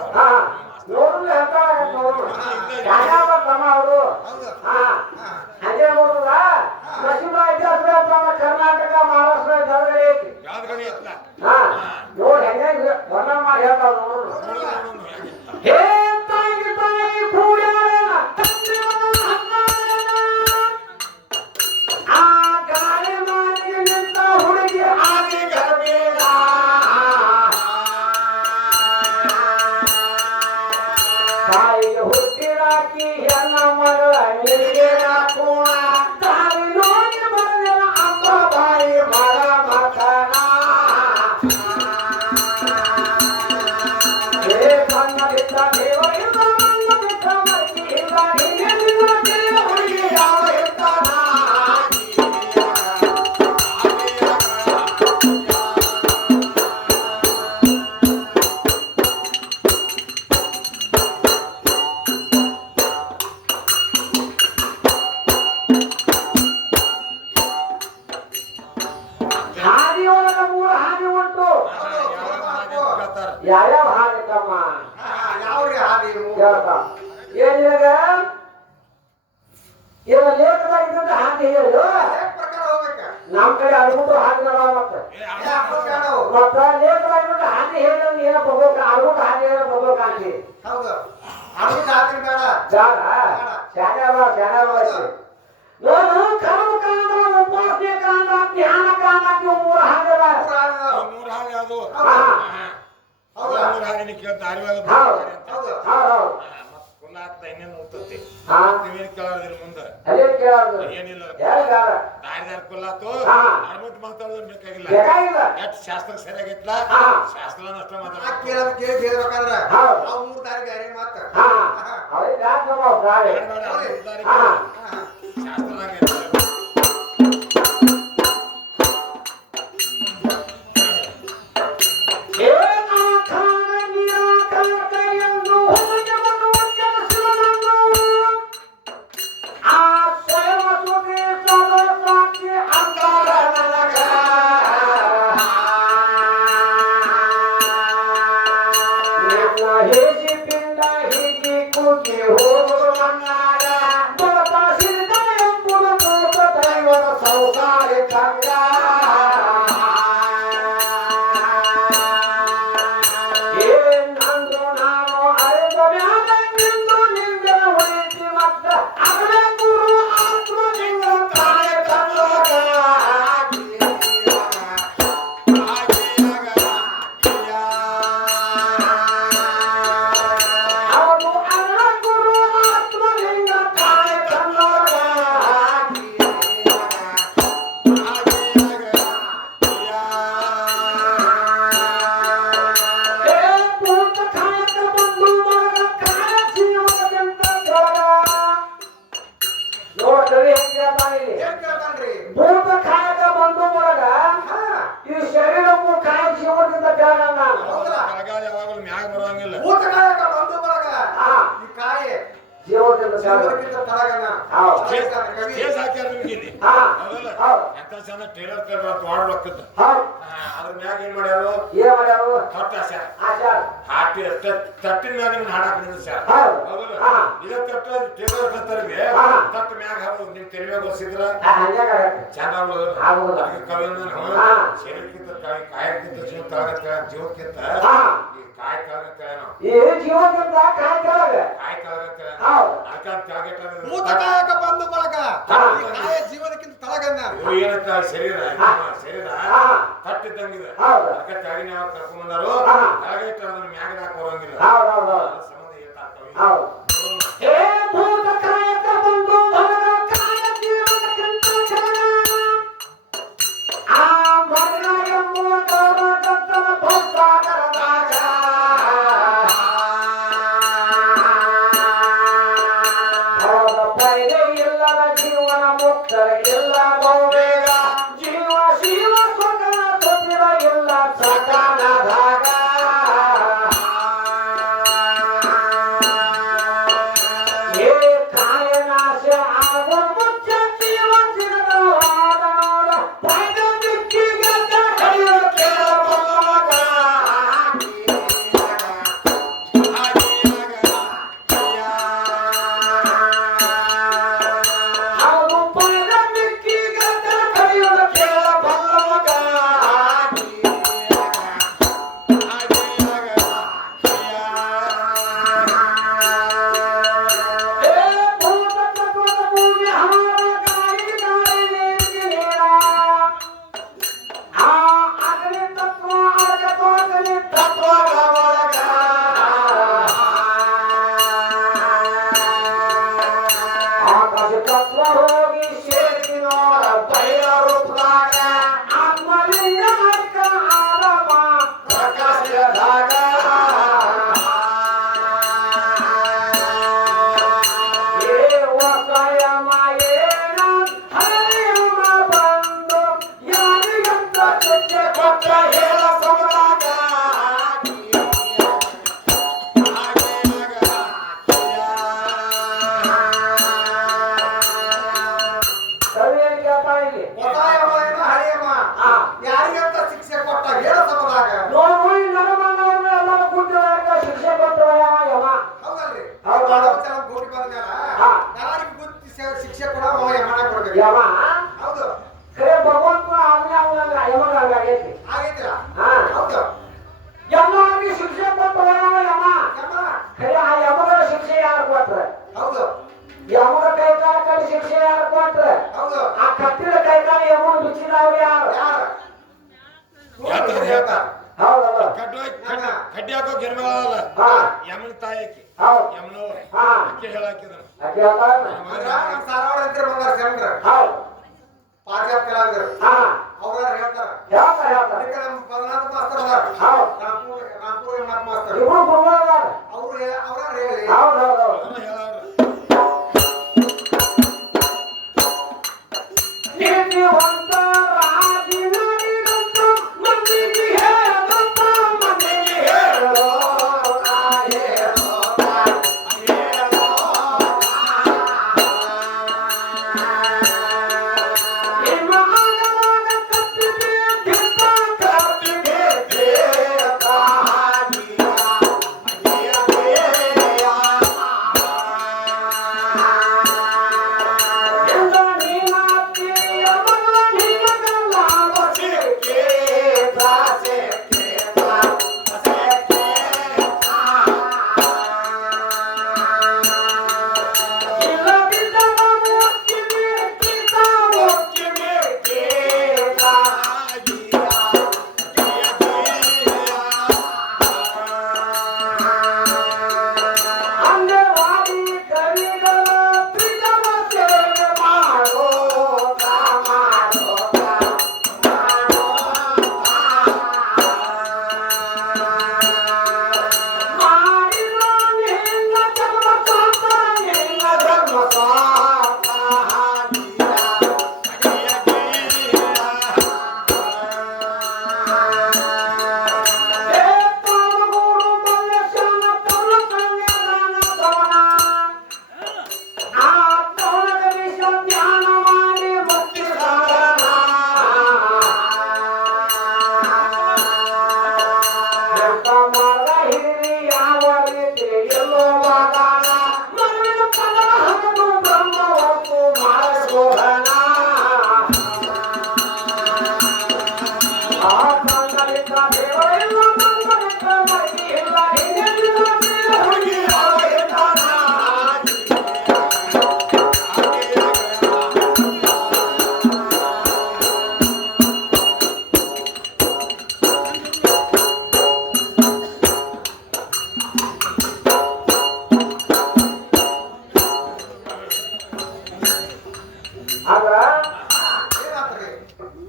ಕರ್ನಾಟಕ ಮಹಾರಾಷ್ಟ್ರ ಯಾವ್ದು ಗಣಿ ಎತ್ತಲ ನೋಡಿ ಹೆಂಗ ವರ್ಣನೆ ಮಾಡಿ ಹೇಳ್ತಾವ ಹುಡುಗಿ ಆಗಿ ಗರ್ಬೇಡ ತಾಯಿಗೆ ಹುಟ್ಟಿರಾಕಿ ಹೆಣ್ಣ ಮಗಳ ನಿನಗೆ ಕೋಣ ತಾಯಿ ನೋಡಿ ಬಂದಿರ ಅಪ್ಪ ಬಾಯಿ ಮಗ ಮಕನ ಮಣ್ಣ ಬಿಟ್ಟ ದೇವರಿಂದ ಮಣ್ಣ ಬಿಟ್ಟ ಮರ್ಕಿಯಿಂದ ಹಿಂಗೆ ಹುಡುಗಿ ಯಾವ ಇರ್ತಾನ ಏನಿವಾಗ ಇವ ಲೇಖದಾಗ ಇದ್ದಂತ ಹಾಗೆ ಹೇಳು ಪ್ರಕಾರ ಹೋಗ್ಬೇಕ ನಮ್ ಕಡೆ ಅಡ್ಬಿಟ್ಟು ಹಾಗೆ ಮತ್ತೆ ಮತ್ತ ಲೇಖದಾಗ ಇದ್ದಂತ ಹಾಗೆ ಹೇಳಿ ಏನೋ ಬರ್ಬೇಕು ಅಡ್ಬಿಟ್ಟು ಹಾಗೆ ಏನೋ ಬರ್ಬೇಕು ಅಂತಿ ಹೌದು ಅಡ್ಬಿಟ್ಟು ಹಾಕಿನ ಬೇಡ ನಾನು ಕರ್ಮ ಕಾಂಡ ಉಪಾಸನೆ ಕಾಂಡ ಧ್ಯಾನ ಕಾಂಡ ಮೂರು ಹಾಗದ ಮೂರು ಹಾಗೆ ಅದು ಹೌದಾ ಮೂರು ಹಾಗೆ ನೀ ಕೇಳ್ತಾ ಅರಿವಾಗ ಹೌದು ಕುಲ್ಲ ಆಗ್ತಾ ಇನ್ನೇನು ಹೋಗ್ತತಿ ಹಾ ನೀವೇನು ಕೇಳೋದಿಲ್ಲ ಮುಂದೆ ಅದೇ ಕೇಳೋದು ಏನಿಲ್ಲ ಯಾರಿಗಾರ ದಾರಿದಾರ ಕುಲ್ಲಾತು ಅಡ್ಬಿಟ್ಟು ಮಾತಾಡೋದು ಬೇಕಾಗಿಲ್ಲ ಬೇಕಾಗಿಲ್ಲ ಎಷ್ಟು ಶಾಸ್ತ್ರ ಸರಿಯಾಗೈತ್ಲ ಶಾಸ್ತ್ರನ ಅಷ್ಟ ಮಾತಾಡ ಕೇಳೋದು ಕೇಳ್ಬೇಕಂದ್ರ ಹೌದು ನಾವು 3 ದಾರಿ ಬೇರೆ ಮಾತ ಅವ್ರಿಗೆ ಯಾಕೆ ನಾವು ದಾರಿ ಶಾಸ್ತ್ರದಾಗ ಅದ್ರ ಮ್ಯಾಗ ಏನ್ ಮಾಡ್ಯಾರು ಹಾಟಿ ತಟ್ಟಿನ ಮ್ಯಾಗ ನಿಮ್ನ ಹಾಡಾಕ ನಿಂದ್ರಸ್ಯಾರ ಇದ ತಟ್ಟ ಟೇಬಲ್ ತಟ್ಟ ಮ್ಯಾಗ ಹಾಕೋದು ನಿಮ್ ತೆಲಿ ಮ್ಯಾಗ ಹೊಸಿದ್ರ ಚಂದ ಶರೀರಕ್ಕಿಂತ ಕಾಯಕ್ಕಿಂತ ಜೀವ ತಳಗ ಜೀವಕ್ಕಿಂತ ಕಾಯಿ ತಳಗ ಭೂತಕಾಯಕ ಬಂದು ಬಳಗ ಕಾಯ ಜೀವನಕ್ಕಿಂತ ತಳಗನ್ನ ಏನಂತ ಶರೀರ ತಟ್ಟಿದ್ದಂಗಿದೆ ಅದಕ್ಕೆ ತೆಳಗಿನ ಯಾವ ಕರ್ಕೊಂಡ್ ಬಂದಾರು ತಳಗ ಇಟ್ಟ ಅದನ್ನ ಮ್ಯಾಗ ಹಾಕ ಬರೋಂಗಿಲ್ಲ ಸಂಬಂಧ ಮಾನವಚನ ಕೋಟಿ ಬಂದ ಹಾ. ಯಾರಿಗೆ ಬುದ್ಧಿ ಶಿಕ್ಷೆ ಕೊಡ ಅವ ಯಮನ ಕೊಡ್ಬೇಕು ಯಮ ಹೌದು ಖರೆ ಭಗವಂತ ಅವನೇ ಅವನ ಯಮಗ ಹಂಗಾಗೈತಿ ಆಗೈತಿಲ್ಲ ಹಾ ಹೌದು ಎಲ್ಲರಿಗೆ ಶಿಕ್ಷೆ ಕೊಟ್ಟವ ಯಮ ಯಮ ಖರೆ ಆ ಯಮಗಳ ಶಿಕ್ಷೆ ಯಾರು ಕೊಟ್ರೆ ಹೌದು ಯಮಗ ಕೈಕಾಲ ಶಿಕ್ಷೆ ಯಾರು ಕೊಟ್ರೆ ಹೌದು ಆ ಕಟ್ಟಿದ ಕೈಕಾಲ ಯಮನ ಬಿಚ್ಚಿದವ್ರು ಯಾರು ಯಾರು ಹೇಳ್ತಾರ ಹೌದಲ್ಲ ಕಡ್ಡಿ ಹಾಕೋ ಗೆರ್ಮಲ್ಲ ಹಾ ಯಮನ ತಾಯಕಿ ಹೌದು ಯಮನವ್ರ ಹಾ ಅಕ್ಕಿ ಹೇಳಾಕಿದ್ರು ಅಕ್ಕಿ ಹೇಳ್ತಾರ ನಮ್ಮ ಸಾರವಾಡ ಅಂತ ಬಂದಾರ ಶಂಕರ ಹೌದು ಪಾಜಾಬ್ ಕಲಾವಿದರು ಹಾ ಅವ್ರ ಹೇಳ್ತಾರ ಹೇಳ್ತಾರ ಅದಕ್ಕೆ ನಮ್ಮ ಪದನಾಥ ಮಾಸ್ತರ್ ಅದಾರ ಹೌದು ರಾಮ್ಪುರ ಯಮನಾಥ್ ಮಾಸ್ತರ್ ಇಬ್ರು ಗುರುಗಳದಾರ ಅವ್ರು ಅವ್ರ ಹೇಳಿ ಹೌದು ಹೌದು ಅದನ್ನ ಹೇಳವ್ರ ನೀತಿವಂತ ರಾಜಿ ನಡಿದಂತ ಮಂದಿಗೆ ಹೇಳದಂತ ಮಂದಿಗೆ ಹೇಳೋ ನಿಮ್ಮ ಆಗವಾಗ ತಪ್ಪಿದೆ ತಪ್ಪಿದೆ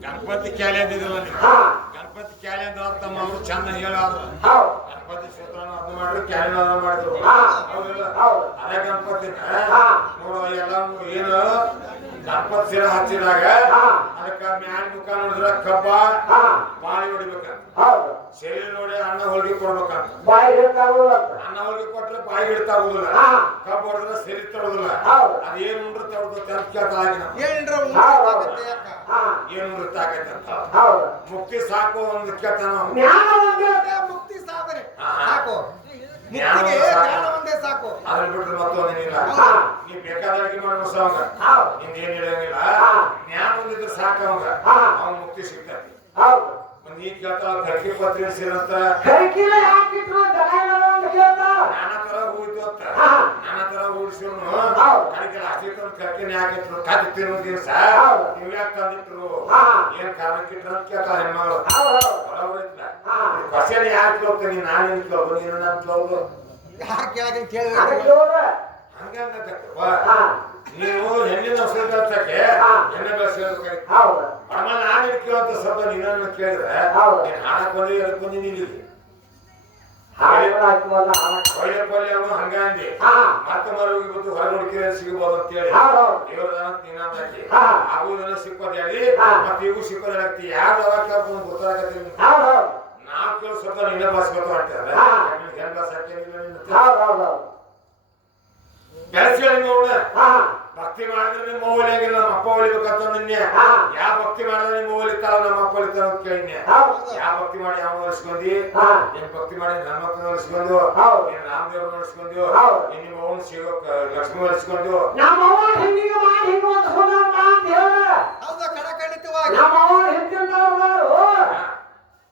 ಗಣಪತಿ ಕ್ಯಾಲೆ ಅಂದಿದ್ರಲ್ಲ ನೀವು ಹಾ ಗಣಪತಿ ಕ್ಯಾಲೆ ಅಂದ್ರೆ ತಮ್ಮ ಅವರು ಚಂದ ಹೇಳಾದ್ರು ಹೌದು ಗಣಪತಿ ಕ್ಷೇತ್ರನ ಅದು ಮಾಡಿದ್ರು ಕ್ಯಾಲೆನ ಅದು ಮಾಡಿದ್ರು ಹಾ ಹೌದಿಲ್ಲ ಹೌದು ಅದೇ ಗಣಪತಿನ ಹಾ ನೋಡುವ ಎಲ್ಲ ಏನು ಗಣಪತಿ ಸಿರ ಹಚ್ಚಿದಾಗ ಹಾ ಅದಕ್ಕ ಮ್ಯಾಲ ಮುಖ ನೋಡಿದ್ರ ಕಬ್ಬ ಹಾ ಬಾಳಿ ಹೊಡಿಬೇಕಂತ ಹೌದು ಶರೀರ ನೋಡಿ ಅನ್ನ ಹೋಳಿಗೆ ಕೊಡ್ಬೇಕಂತ ಬಾಯಿ ಹಿಡ್ತಾವುದಂತ ಅನ್ನ ಹೋಳಿಗೆ ಕೊಟ್ರೆ ಬಾಯಿ ಹಿಡ್ತಾಗುದಿಲ್ಲ ಹಾ ಕಬ್ಬು ಹೊಡೆದ್ರೆ ಸರಿ ತಡೋದಿಲ್ಲ ಹೌದು ಅದೇನು ಉಂಡ್ರೆ ತಡೋದು ಅಂತ ಕೇಳ್ತಾಗಿ ನಾವು ಏನ್ರ ಹಾ ಏನು ವೃತ್ತಾಗೈತೆ ಅಂತ ಹೌದು ಮುಕ್ತಿ ಸಾಕು ಒಂದು ಕೇಳ್ತಾನ ನಾವು. ಜ್ಞಾನ ಒಂದೇ ಮುಕ್ತಿ ಸಾಧನೆ ಹಾ. ಸಾಕು ಜ್ಞಾನ ಮುಕ್ತಿಗೆ ಸಾಕು. ಜ್ಞಾನ ಒಂದೇ ಸಾಕು ಅದ್ರ ಬಿಟ್ರೆ ಮತ್ತೊಂದೇನಿಲ್ಲ ಹಾ. ನೀ ಬೇಕಾದ ಅಡಿಗೆ ಮಾಡೋ ಸಾವಂಗ ಹೌದು ನಿಂದೇನ್ ಹೇಳಂಗಿಲ್ಲ ಹಾ. ಜ್ಞಾನ ಒಂದಿದ್ರೆ ಸಾಕವಂಗ ಹಾ. ಅವ್ನ ಮುಕ್ತಿ ಸಿಗ್ತೈತಿ ಹೌದು ಒಂದ್ ಈಗ ಕೇಳ್ತಾಳ ಕರ್ಕಿ ಪತ್ರಿ ಇಳಿಸಿರಂತ ಕೈಕಿಲ ಹಾಕಿಟ್ರು ಜನ ಅಂತ ಕೇಳ್ತಾರ ನಾನಾ ತರ ಹೂಯ್ತು ಅಂತ ಹಾ. ನಾನಾ ತರ ಹೂಡಿಸಿವ್ನು ಹೌದು. ಕಡಿಕೆ ಅಷ್ಟೇ ತಂದು ಕರ್ಕಿನ ಹಾಕಿಟ್ರು ಕತ್ತಿ ತಿನ್ನೋ ದಿವಸ ಹೌದು. ನೀವ್ ಯಾಕೆ ತಂದಿಟ್ರು ಹಾ. ಏನ್ ಕಾರಣಕ್ಕಿಟ್ರು ಅಂತ ಕೇಳ್ತಾಳ ಹೆಣ್ಮಗಳು ಹೌದು ಬರೋಬರಿಲ್ಲ ಹಾ. ಕ್ವಶನ್ ಯಾರು ಕೇಳ್ತೀನಿ ನಾನೇನು ಕೇಳೋದು ನೀನು ನಾನು ಕೇಳೋದು ಯಾರ ಕೇಳಕ್ಕೆ ಅದಕ್ಕೆ ಕೇಳಬೇಕು ಹೋದ್ರೆ ಹಂಗಂಗತ್ತಪ್ಪ ಹಾ ನೀವು ಹೆಣ್ಣಿನ ಔಷಧಿ ಕಲ್ಸಕ್ಕೆ ಹಾ. ಎಣ್ಣೆ ಬೆಳೆಸಬೇಕಾಗಿ ಹೌದು ಆಮೇಲೆ ನಾನು ಕೇಳೋದು ಸ್ವಲ್ಪ ನಿನ್ನ ಕೇಳಿದ್ರೆ ಹೌದು. ನೀನ್ ಹಾಕೊಂಡಿ ಎಳ್ಕೊಂಡಿ ನಿಲ್ಲಿದ್ವಿ ಹಾಡುಗಳು ಹಾಕುವಲ್ಲ ಒಳ್ಳೆ ಪಲ್ಯ ಅವನು ಹಂಗ ಅಂದಿ ಹಾ ಮತ್ತೆ ಮರವಿಗೆ ಬಂದು ಹೊರ ನೋಡ್ಕಿದ್ರೆ ಸಿಗಬಹುದು ಅಂತ ಹೇಳಿ ಹೌದು ದೇವರದಾನ ತಿನ್ನಂತಾಕಿ ಹಾ. ಆಗುದನ್ನ ಸಿಕ್ಕೋದ್ ಹೇಳಿ ಹಾ. ಮತ್ತೆ ಈಗೂ ಸಿಕ್ಕೋದ್ ಹೇಳಕ್ತಿ ಯಾರು ಅವಾಗ ಕೇಳ್ಕೊಂಡು ಗೊತ್ತಾಗತ್ತೀನಿ ಹೌದು ನಾವ್ ಕೇಳೋ ಸ್ವಲ್ಪ ನಿನ್ನೆ ಬಾಸ್ಕೊತ ಮಾಡ್ತಾರೆ ಹಾ. ಹೆಣ್ ಬಾಸ್ ಹಾಕಿ ಹೌದು ಹೌದು ಬೆಳೆಸಿ ಹೇಳಿ ನೋಡ ಹಾ ಭಕ್ತ ಭಕ್ತಿ ಮಾಡಿದ್ರೆ ನಿಮ್ಮ ಒಲಿಯಾಗಿಲ್ಲ ನಮ್ಮ ಅಪ್ಪ ಒಲಿಬೇಕಂತ ನಿನ್ನೆ ಯಾವ ಭಕ್ತಿ ಮಾಡಿದ್ರೆ ನಿಮ್ಮ ಒಲಿತಾಳ ನಮ್ಮ ಅಪ್ಪ ಒಲಿತಾಳ ಅಂತ ಕೇಳಿದ್ನೆ ಯಾವ ಭಕ್ತಿ ಮಾಡಿ ಯಾವ ಒಲಿಸ್ಕೊಂಡಿ ಏನ್ ಭಕ್ತಿ ಮಾಡಿ ನನ್ನ ಮಕ್ಕಳು ಒಲಿಸ್ಕೊಂಡು ಏನ್ ರಾಮದೇವ್ರನ್ನ ಒಲಿಸ್ಕೊಂಡು ಏನ್ ನಿಮ್ಮ ಅವನು ಶಿವ ಲಕ್ಷ್ಮಿ ಒಲಿಸ್ಕೊಂಡು ನಮ್ಮ ಅವ್ವ ಹಿಂಗಿಗೆ ಮಾಡಿ ಹಿಂಗ ಒಲಿಸ್ಕೊಂಡವ್ರ ಅಂತ ಹೇಳ ಹೌದಾ ಖಡಖಂಡಿತವಾಗಿ ನಮ್ಮ ಅವ್ವ ಹಿಂದಿನವ್ರು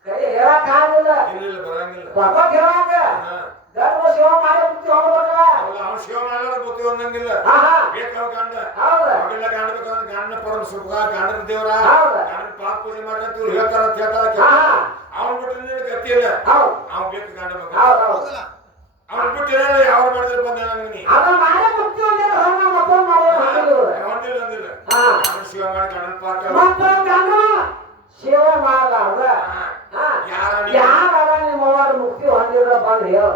ಕೈ ಹೇಳಕ್ ಆಗಿಲ್ಲ ಇಲ್ಲ ಬರಂಗಿಲ್ಲ ಪಕ್ಕ ಹೇಳಾಕ ಗರ್ಭ ಶಿವ ಮಾಡಿ ಮುಕ್ತಿ ಹೋಗ್ಬೇಕಲ್ಲ ಅವ್ನು ಶಿವ ಮಾಡೋದು ಬುದ್ಧಿ ಒಂದಂಗಿಲ್ಲ ಬೇಕಾವ ಗಂಡ ಮಗಲ್ಲ ಗಂಡ ಬೇಕಂದ್ರೆ ಗಂಡನ ಪರಮ ಸುಖ ಗಂಡನ ದೇವರ ಗಂಡನ ಪಾಪ ಪೂಜೆ ಮಾಡಿದ್ರೆ ಇವ್ರು ಹೇಳ್ತಾರ ಅಂತ ಹೇಳ್ತಾರ ಅವ್ನ್ ಬಿಟ್ಟು ನಿನ್ನ ಗತಿ ಇಲ್ಲ ಅವ್ನ್ ಬೇಕು ಗಂಡ ಮಗ ಹೌದಲ್ಲ ಅವ್ನ್ ಬಿಟ್ಟು ಯಾವ ಮಾಡಿದ್ರೆ ಬಂದ ನನಗೆ ಹೊಂದಿಲ್ಲ ಅಂದಿಲ್ಲ ಗಂಡನ ಶಿವ ಮಾಡಿ ಗಂಡನ ಪಾಠ ಶಿವ ಮಾಡಲಾರ್ದ ಯಾರ ನಿಮ್ಮವ್ರ ಮುಕ್ತಿ ಹೊಂದಿದ್ರ ಬಂದ್ ಹೇಳ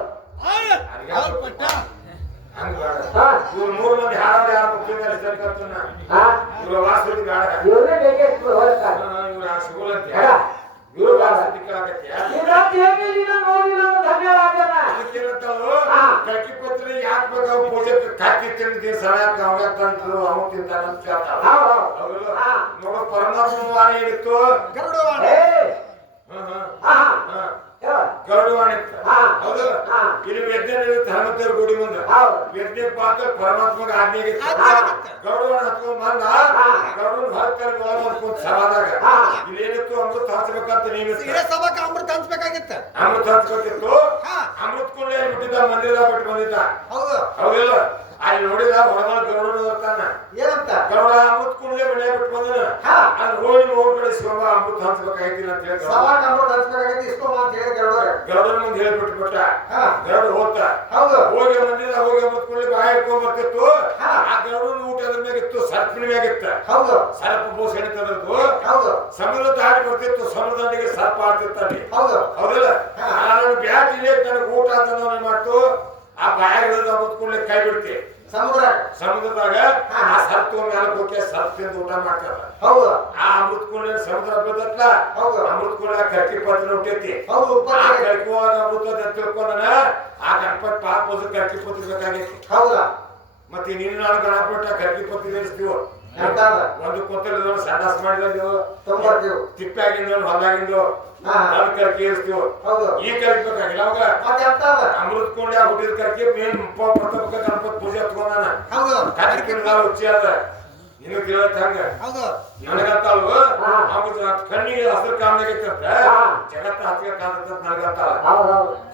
ಹಂಗ ಇವ್ರು 3 ಮಂದಿ ಹಾಡೋರು ಯಾರು ಮುಕ್ತಿ ಮೇಲೆ ಸೇರ್ಕರ್ತನ ಇವ್ರ ವಾಸ್ತುತಿ ಬೇಡ ಇವ್ರೇ ಬೇಕಿತ್ತು ಹೋಗ್ತಾರೆ ಇವ್ರ ಆ ಸಿಗೋಲ್ಲ ಅಂತ ಇವ್ರು ವಾಸ್ತುತಿ ಕೇಳಕತ್ತೀಯ ಕಲ್ಕಿ ಪತ್ರಿ ಯಾಕೆ ಬೇಕಾವ್ ಪೂಜೆ ಕತ್ತಿ ತಿಂದಿದ್ದೀವಿ ಸಹಾಯಕ ಅವಾಗ ತಂದ್ರು ಅವ ತಿಂತಾನ ಅಂತ ಕೇಳ್ತಾವ ನೋಡ ಪರಮಾತ್ಮ ವಾಣಿ ಹಿಡಿತು ಗರುಡವಾಣಿ ಗರುಡವಾಣಿ ಹೌದಲ್ಲ ಇಲ್ಲಿ ವೇದ್ಯ ಧರ್ಮದೇವ್ರ ಗುಡಿ ಮುಂದೆ ವೇದ್ಯ ಪಾತ್ರ ಪರಮಾತ್ಮಗ ಆಜ್ಞೆಗೆ ಗರುಡವಾಣಿ ಹತ್ಕೊಂಡ್ ಬಂದ ಗರುಡನ್ ಹೊರತಾರೆ ಒಳಗೆ ಹತ್ಕೊಂಡ್ ಸಭಾದಾಗ ಇಲ್ಲೇನಿತ್ತು ಅಮೃತ ಹಚ್ಬೇಕಂತ ನೀವಿತ್ತು ಸಭಾಕ ಅಮೃತ ಹಂಚ್ಬೇಕಾಗಿತ್ತ ಅಮೃತ ಹಚ್ಬೇಕಿತ್ತು ಅಮೃತ ಕೊಂಡೇ ಬಿಟ್ಟಿದ್ದ ಮಂದಿರ ಬಿಟ್ಟು ಬಂದಿದ್ದ ಹೌದು ಹೌದಿಲ್ಲ ಅಲ್ಲಿ ನೋಡಿದ ಹೊರಗಡೆ ಗರುಡ ಬರ್ತಾನ ಏನಂತ ಗರುಡ ಅಮೃತ ಕೊಂಡೇ ಮನೆ ಬಿಟ್ಟು ಬಂದನ ಅಲ್ಲಿ ಹೋಗಿ ಕಡೆ ಶಿವ ಅಮೃತ ಹಂಚ್ಬೇಕಾಗಿದ್ದೀನಿ ಅಂತ ಹೇಳಿ ಸಭಾಕ ಅಮೃತ ಹಂಚ್ಬೇಕಾಗಿತ್ತು ಇಸ್ಕೊಂಬ ಅಂತ ಹೇಳಿ ಗರುಡನ ಮುಂದೆ ಹೇಳ್ಬಿಟ್ಟು ಬಿಟ್ಟ ಗರುಡ ಹೋಗ್ತ ಹೌದು ಹೋಗಿ ಮಂದಿರ ಹೋಗಿ ಅಮೃತ ಕೊಂಡ್ಲಿ ಬಾಯಿ ಹಿಡ್ಕೊಂಡ್ ಬರ್ತಿತ್ತು ಆ ಗರುಡನ ಊಟ ಅದ್ರ ಮ್ಯಾಗಿತ್ತು ಸರ್ಪಿನ ಮ್ಯಾಗಿತ್ತ ಹೌದು ಸರ್ಪ ಬೋಸ್ ಎಣಿತದದ್ದು ಹೌದು ಸಮುದ್ರ ದಾಟಿ ಬರ್ತಿತ್ತು ಸಮುದ್ರ ದಂಡಿಗೆ ಸರ್ಪ ಆಡ್ತಿರ್ತಾನೆ ಹೌದು ಹೌದಿಲ್ಲ ನಾನು ಬ್ಯಾಟ್ ಇಲ್ಲೇ ನನಗೆ ಊಟ ಆತನ ಮಾಡ್ತು ಆ ಬಾಯಾಗಿರೋದು ಅಮೃತ ಕೊಂಡ್ಲಿ ಕೈ ಬಿಡ್ತಿ ಸಮುದ್ರದಾಗ ಆ ಸರ್ಪ ಮ್ಯಾಲ ಹೋಗಿ ಸರ್ಪ ತಿಂದು ಊಟ ಮಾಡ್ತಾರ ಹೌದು ಆ ಅಮೃತ ಕೊಂಡ್ಲಿ ಸಮುದ್ರ ಬದತ್ಲ ಹೌದು ಅಮೃತ ಕೊಂಡ್ಲ ಕರ್ಕಿ ಪತ್ರ ಹುಟ್ಟೈತಿ ಹೌದು ಕರ್ಕುವಾಗ ಅಮೃತ ತಿಳ್ಕೊಂಡನ ಆ ಗಣಪತಿ ಪಾಪ ಹೋದ ಕರ್ಕಿ ಪತ್ರ ಬೇಕಾಗೈತಿ ಹೌದಾ ಮತ್ತೆ ನಿನ್ನ ನಾಳೆ ಗಣಪಟ್ಟ ಕರ್ಕಿ ಪತ್ರ ಬೆಳೆಸ್ತೀವ ಒಂದು ಕೊತ್ತಲ ಸಂಡಾಸ ಮಾಡಿದ ತಿಪ್ಪೆ ಆಗಿಂದ ಹೊಲಾಗಿಂದು ಅದ್ ಕರ್ಕಿ ಏರಿಸ್ತೀವ ಈ ಕರ್ಕಿ ಬೇಕಾಗಿಲ್ಲ ಅವಾಗ ಅಮೃತ ಕೊಂಡ ಹುಟ್ಟಿದ ಕರ್ಕಿ ಮೇನ್ ಪ್ರತಾಪಕ ಗಣಪತಿ ಪೂಜೆ ಹತ್ಕೊಂಡಾನ ಕರ್ಕಿನ ಹುಚ್ಚಿ ಅದ ಇನ್ನು ತಿಳಿಯತ್ ಹಂಗ ನನಗಂತಾಳು ಕಣ್ಣಿಗೆ ಹಸಿರು ಕಾಮನಾಗೈತಂತ ಜಗತ್ತ ಹಚ್ಕಾಗತ್ತ ನನಗಂತಾಳ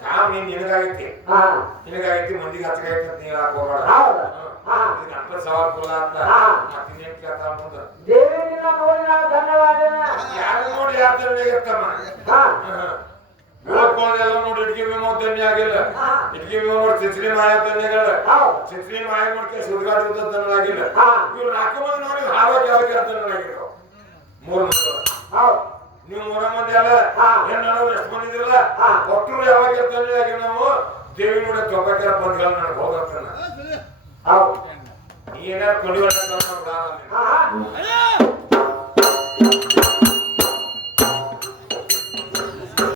ಕಾಮ್ ನಿನಗಾಗೈತಿ ಮಂದಿಗೆ ಹಚ್ಕಾಗೈತಿ ಅಂತ ನೀ ಹೇಳಕ್ ಹೋಗ್ಬೇಡ ಗಣಪತಿ ಸವಾಲ್ ಕೊಲ್ಲ ಅಂತ ಇನ್ನೇನ್ ಕೇಳ್ತಾಳ ಮುಂದ ಯಾರು ನೋಡಿ ಯಾರ ಧನ್ಯಾಗಿರ್ತಮ್ಮ ಎಲ್ಲ ನೋಡಿ ಇಟ್ಗಿ ವಿಮೋ ಧನ್ಯ ಆಗಿಲ್ಲ ಇಟ್ಗಿ ವಿಮೋ ನೋಡಿ ಚಿತ್ರಿ ಮಾಯ ಧನ್ಯಗಳ ಚಿತ್ರಿ ಮಾಯ ನೋಡ್ಕೆ ಸುಡ್ಗಾಡುತ್ತ ಧನ್ಯವಾಗಿಲ್ಲ ಇವ್ರು 4 ಮಂದಿ ನೋಡಿ ಹಾರೋಕೆ ಯಾವಾಗ ಧನ್ಯವಾಗಿಲ್ಲ 3 ಮಂದಿ ನೀವು 3 ಮಂದಿ ಅಲ್ಲ ಏನ್ ನಾವು ಎಷ್ಟು ಬಂದಿದ್ರಲ್ಲ ಒಟ್ಟರು ಯಾವಾಗ ಧನ್ಯವಾಗಿ ನಾವು ದೇವಿ ನೋಡಿ ತೊಬ್ಬಕ್ಕೆಲ್ಲ ಬಂದ್ಗಳ ನನಗೆ ಹೋಗತ್ತಾನ ನೀ ಏನಾರು ಕೊಂಡಿವಲ್ಲ